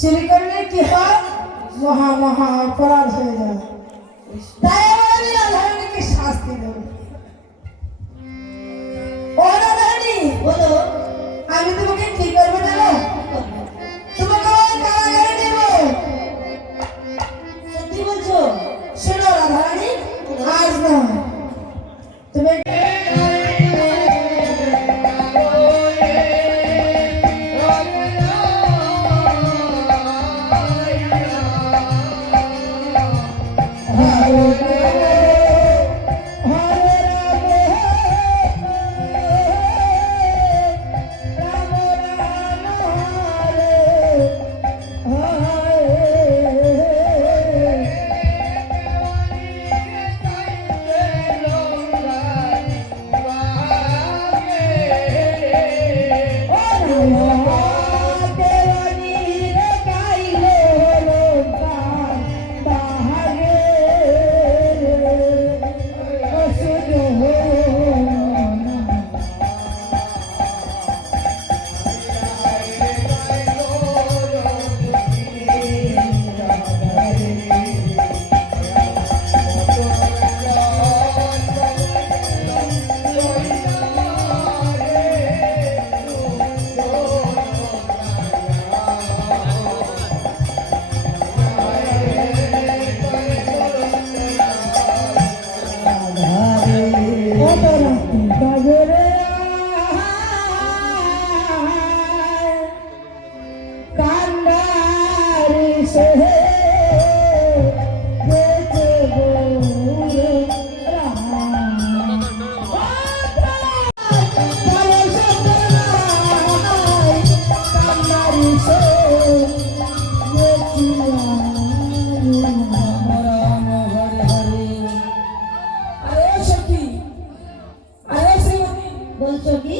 চুরি করলে কি হয়? মহা মহা অপরাধ হয়ে যায়। তাই আমি রাধারানীকে শাস্তি দেব। ও রাধারানী, বলো, আমি তোমাকে কি করবো জানো? তোমাকে ওই কারাগারে দেব। সত্যি বলছো? শোনো রাধারানী, আজ নয়, তুমি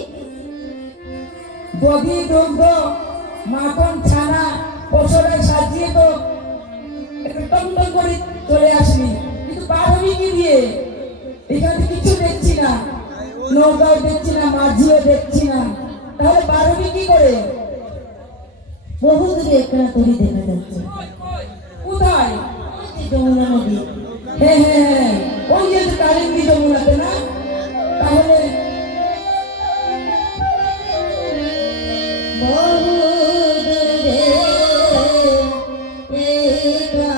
দধি দুগ্ধ মাখন ছানা পশরে সাজিয়ে তো একটু টমটম করে চলে আসবি, কিন্তু পারবি কি দিয়ে? এখানে কিছু দেখছি না, নৌকাও দেখছি না, মাঝিও দেখছি না, তাহলে পারবি কি করে? বহু দূরে একটা তরি দেখা যাচ্ছে। কোথায়? যমুনা নদী। হ্যাঁ হ্যাঁ হ্যাঁ, ওই যে কালিন্দী যমুনাতে না? তাহলে বহু দূরে একলা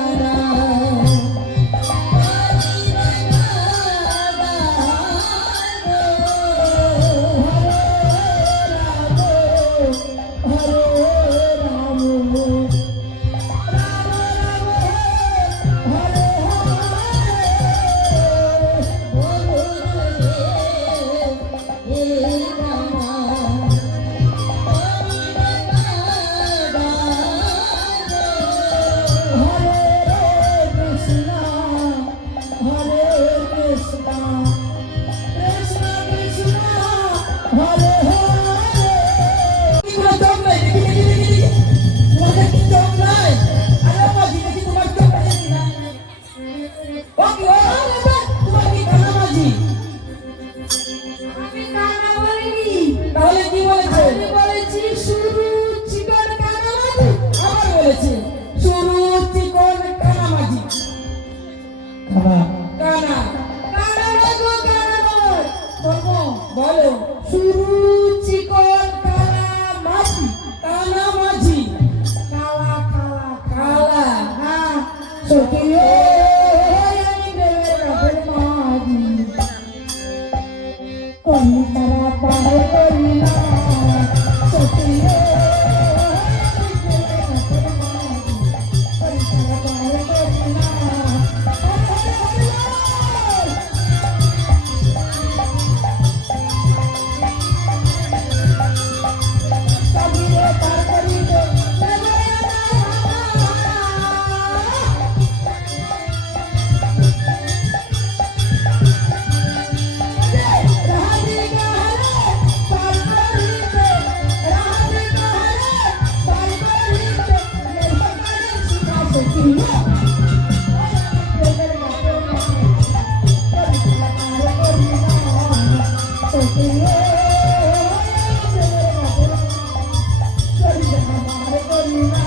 করি না।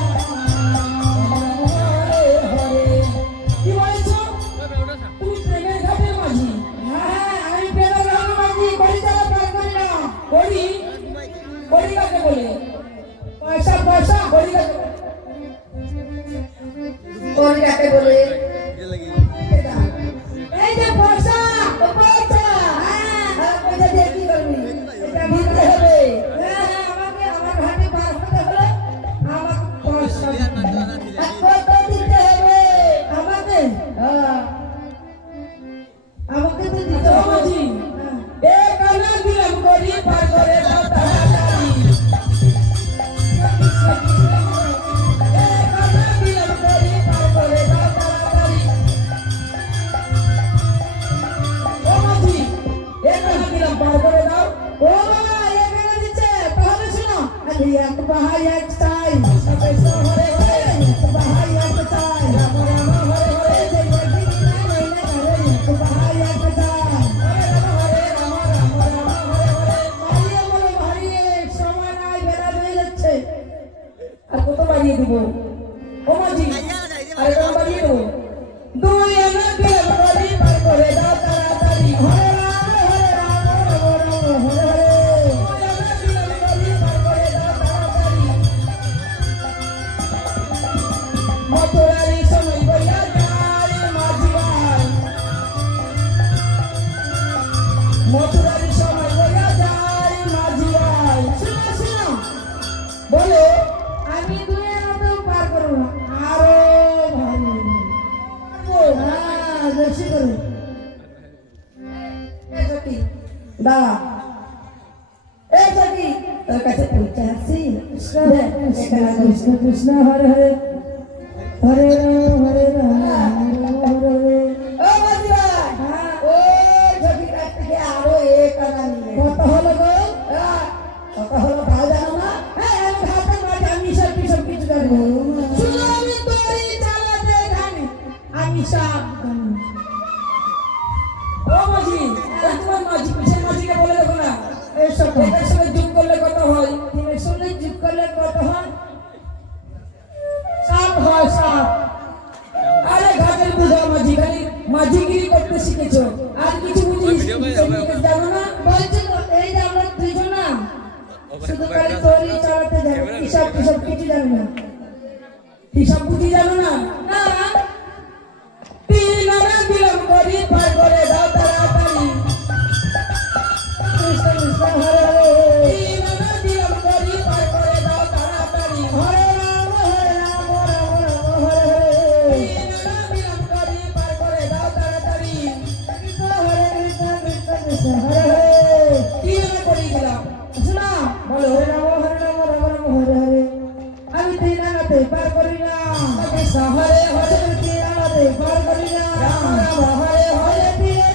হরে হরে। কি বলেছো? তুমি প্রেমের ঘাটের মাঝি। হ্যাঁ, আমি প্রেমের ঘাটের মাঝি, করি চালা পার করি না। করি করি কাকে বলে? পয়সা পয়সা করি কাকে বলে? করি কাকে বলে? এই যে পয়সা, ও পয়সা, হ্যাঁ, পয়সা দিয়ে কি করবি? এটা দিতে হবে। হ্যাঁ, আমাকে আমার ঘাটে পার হতে হলে আমাকে পয়সা কত দিতে হবে? আমাকে? হ্যাঁ, আমাকে তো দিতে ও হবে। মাঝি, হ্যাঁ। এ কানা দিলাম করি পার করে দাও তাড়াতাড়ি। এ কানা দিলাম করি পার করে দাও তাড়াতাড়ি। ও মাঝি, এ কানা দিলাম পার করে দাও। ও বাবা, এখানে দিচ্ছে, তাহলে শোনো, আমি এক বাহাই এক চাই, কৃষ্ণ হরে হরে, এক বাহাই এক চাই, রাম রাম হরে হরে, এই যে বলছি কি না, নইলে ধরে, এক বাহাই এক চাই। হরে রাম হরে রাম, রাম রাম হরে হরে। বাড়িয়ে বলো, বাড়িয়ে, সময় নাই, বেলা হয়ে যাচ্ছে। আর কত বাড়িয়ে দিব? ও মাঝি, আর কত বাড়িয়ে দেবো? দুই আনা দিলাম করি পার করে দাও তাড়াতাড়ি। হরে রাম, হরে রাম, হরে রাম, হরে হরে। দুই আনা দিলাম করি পার করে দাও তাড়াতাড়ি। মথুরারি সময় বইয়া যায় মাঝি ভাই। মথুরারি সময় বইয়া যায় মাঝি ভাই। শোনো, শোনো, বলো, আমি দুই আনাতেও পার করবো না, আরো ভালো। হ্যাঁ, বেশি করে। এই সখী, দাঁড়া। এই সখী, তোর কাছে পৌঁছে আসছি। দে, এখানে কৃষ্ণ কৃষ্ণ হরে হরে, হরে রাম হরে রাম, রাম রাম হরে হরে। ও মাঝি ভাই, হ্যাঁ, ওই সখীর কাছ থেকে আরো এক আনা নিয়ে। কত হলো গো? হ্যাঁ, কত হলো ভাই জানো না? হ্যাঁ, আমি ঘাটের মাঝে আমি সব কিছু জানি। শুধু আমি তরি চালাতে জানি, আমি সব জানি। ও মাঝি, ওই তোমার মাঝি, পিছের মাঝিকে বলে দেখো না। এই সব এটার সঙ্গে যোগ করলে কত হয়? দিনের সঙ্গে যোগ করলে কত হয়? সাত হয়, সাত। আরে ঘাটের বুঝা মাঝি, খালি মাঝিগিরি করতে শিখেছো, আর কিছু বুঝিস জানো না? বলছি তো, এই যে আমরা দুইজন না, শুধু খালি তরি চালাতে জানি, হিসাব টিসাব কিছু জানি না। হিসাব বুঝি জানো না? না, তিন আনা দিলাম করি পার করে দাও তাড়াতাড়ি। কৃষ্ণ কৃষ্ণ হরে হরে। তিন আনা দিলাম করি পার করে দাও তাড়াতাড়ি। হরে রাম, হরে রাম, রাম রাম, হরে হরে। তিন আনা দিলাম করি পার করে দাও তাড়াতাড়ি। কৃষ্ণ হরে কৃষ্ণ, কৃষ্ণ কৃষ্ণ হরে হরে। তিন আনা করে দিলাম। শোনো, বলো হরে রাম, হরে রাম, রাম রাম, হরে হরে। আমি তিন আনাতে পার করি না। কৃষ্ণ হরে হরে, তিন আনাতে পার করি না। রাম রাম হরে হরে। হরে তিনে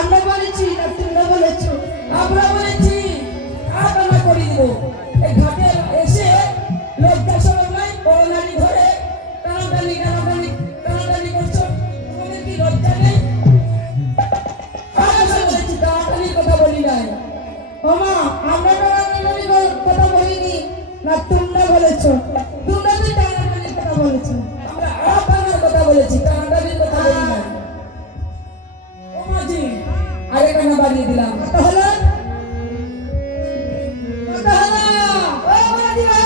আমরা বলেছি না তোমরা বলেছো? আমরা বলেছি আলোচনা করে দিব। এই ঘাটে এসে লজ্জা শরম নাই, করোনারি ধরে টানাটানি করছো, তোমাদের কি লজ্জা নেই? আমরা বলেছি টানাটানির কথা বলি নাই। ওমা আমরা টানাটানির কথা বলিনি না তোমরা বলেছো? তোমরা তো টানাটানির কথা বলেছো। আমরা আলোচনার কথা বলেছি, টানাটানির কথা বলি নাই। ও মাঝি আরে কেন বাড়িয়ে দিলাম? কথা হলো? কথা হলো? ও মাঝি ভাই!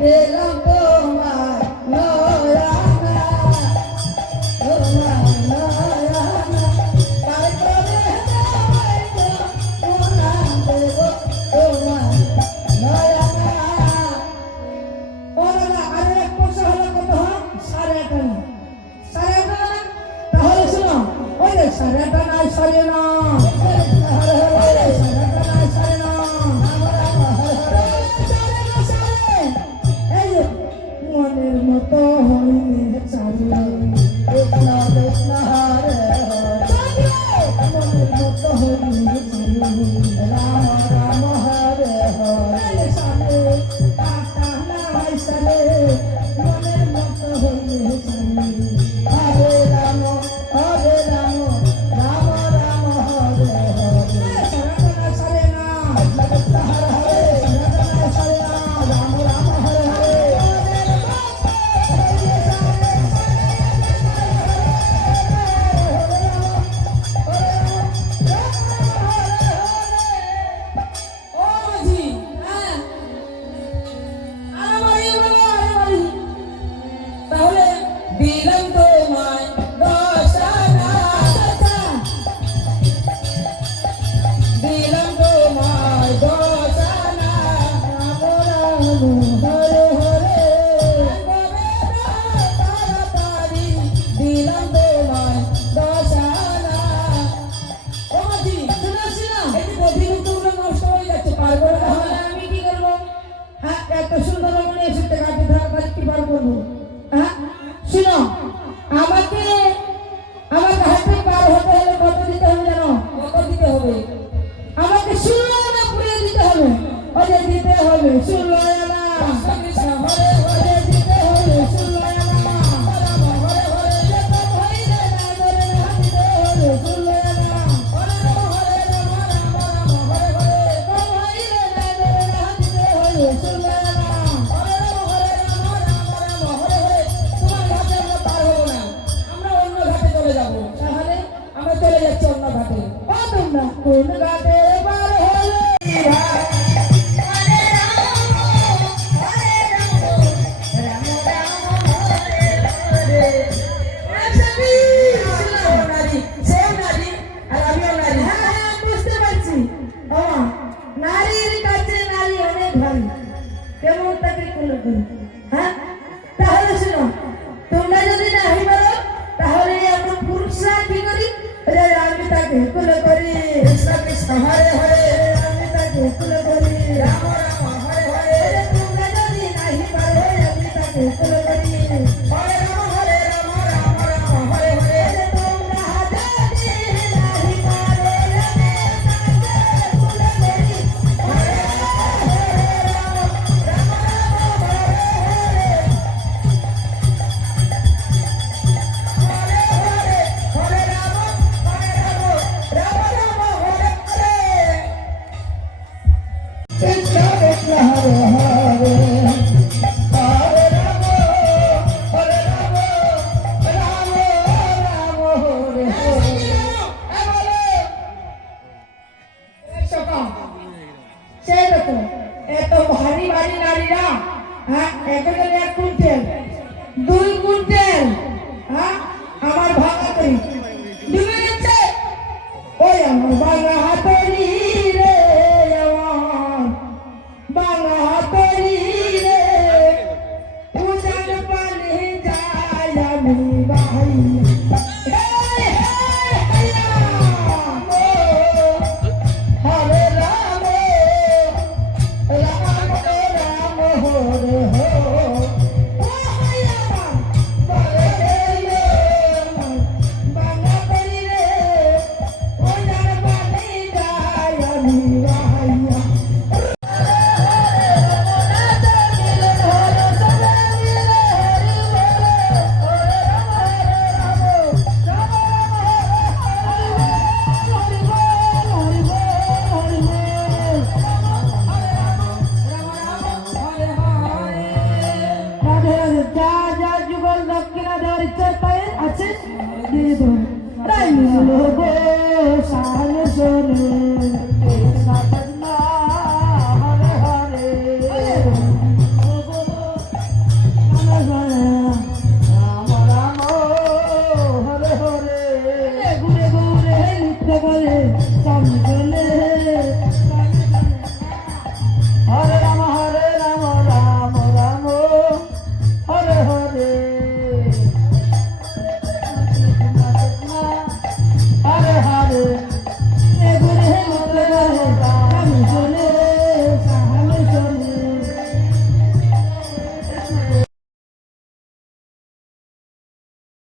দিলাম তোমার নয়না, তোমার নয়না, তাই করে দেওয়াই তো তোমার দেব তোমার নয়না। ও দাদা, আরে এক পয়সা হলো কত হয়? 8.5 আনা। 8.5 আনা? তাহলে শোনো, ওই যে 8.5 আনায় সারে না। ওই যে 8.5 আনায় সারে না। এই যে মনের মতো হইলে চালু, কৃষ্ণ কৃষ্ণ হরে হরে, মনের মতো হইলে চালু, রাম রাম হরে হরে, সালে কাটা নাই সালে, মনের মতো হইলে চালু, হরে রাম রাম রাম হরে হরে, সনাতন সারে না, কৃষ্ণ হরে হরে, সনাতন সারে না, রাম রাম হরে হরে, ও মাঝি আরে বাড়ি বলো, আরে বাড়ি। তাহলে দিলাম তোমায় 10 আনা, দিলাম তোমায় 10 আনা, রাম হরে হরে, তাড়াতাড়ি দিলাম তোমায় 10 আনা। ও মাঝি শুনেছি না? এই যে গভীরত্বগুলো নষ্ট হয়ে যাচ্ছে, পারবো না। তাহলে আমি কি করবো? হ্যাঁ, এত সুন্দর রমণী এসেছে, গাড়ি ধার কি পার করবো? হ্যাঁ, শুনো, আমাকে হাতে পার হতে হলে কত দিতে হবে জানো? কত দিতে হবে? আমাকে 16 আনা পুড়িয়ে দিতে হবে। ওদের দিতে হবে 16 আনা। কৃষ্ণ হরে হরে, ওদের দিতে হবে 16 আনা। রাম হরে হরে, যেত হইলে না ধরে না দিতে হবে 16 আনা। হরে রাম হরে রাম, রাম রাম হরে হরে, কম হইলে না ধরে না দিতে হবে 16 আনা। হরে রাম হরে রাম, রাম রাম হরে হরে। তোমার ঘাটে আমরা পার হবো না, আমরা অন্য ঘাটে চলে যাব। তাহলে আমরা চলে যাচ্ছি অন্য ঘাটে। ও তোমরা কোন ঘাটে পার হলে? সেও নারী, সেও নারী, আর আমিও নারী। হ্যাঁ, বুঝতে পারছি। বাবা, নারীর কাছে নারী অনেক ভারী, কেমন তাকে কুলো করি। হ্যাঁ, তাহলে শোনো, তোমরা যদি নাহি পারো তাহলে এখন পুরুষরা কি করি? রে আমি তাকে কুলো করি, কৃষ্ণ কৃষ্ণ হরে হরে, আমি তাকে কুলো করি। রাম রাম হরে হরে, রে তোমরা যদি নাহি পারো আমি তাকে কুলো করি। হরে রাম হরে রাম, রাম রাম হরে হরে। রে তোমরা যদি নাহি পারো আমি তাকে কুলো করি। হরে কৃষ্ণ কৃষ্ণ হরে হরে, হরে রাম হরে রাম, রাম রাম হরে হরে। সে দেখো, এত ভারী ভারী নারীরা, হ্যাঁ, একজন 1 কুইন্টাল, 2 কুইন্টাল, হ্যাঁ, আমার ভাঙা করি ডুবে যাচ্ছে। ওই আমার বাংলা হাতরি রে, আমার বাংলা হাতরি রে, উজান পানি যায় আমি ভাই। হরে রাম রাম রাম হরে হরে, বাংলা করি রে, শোনো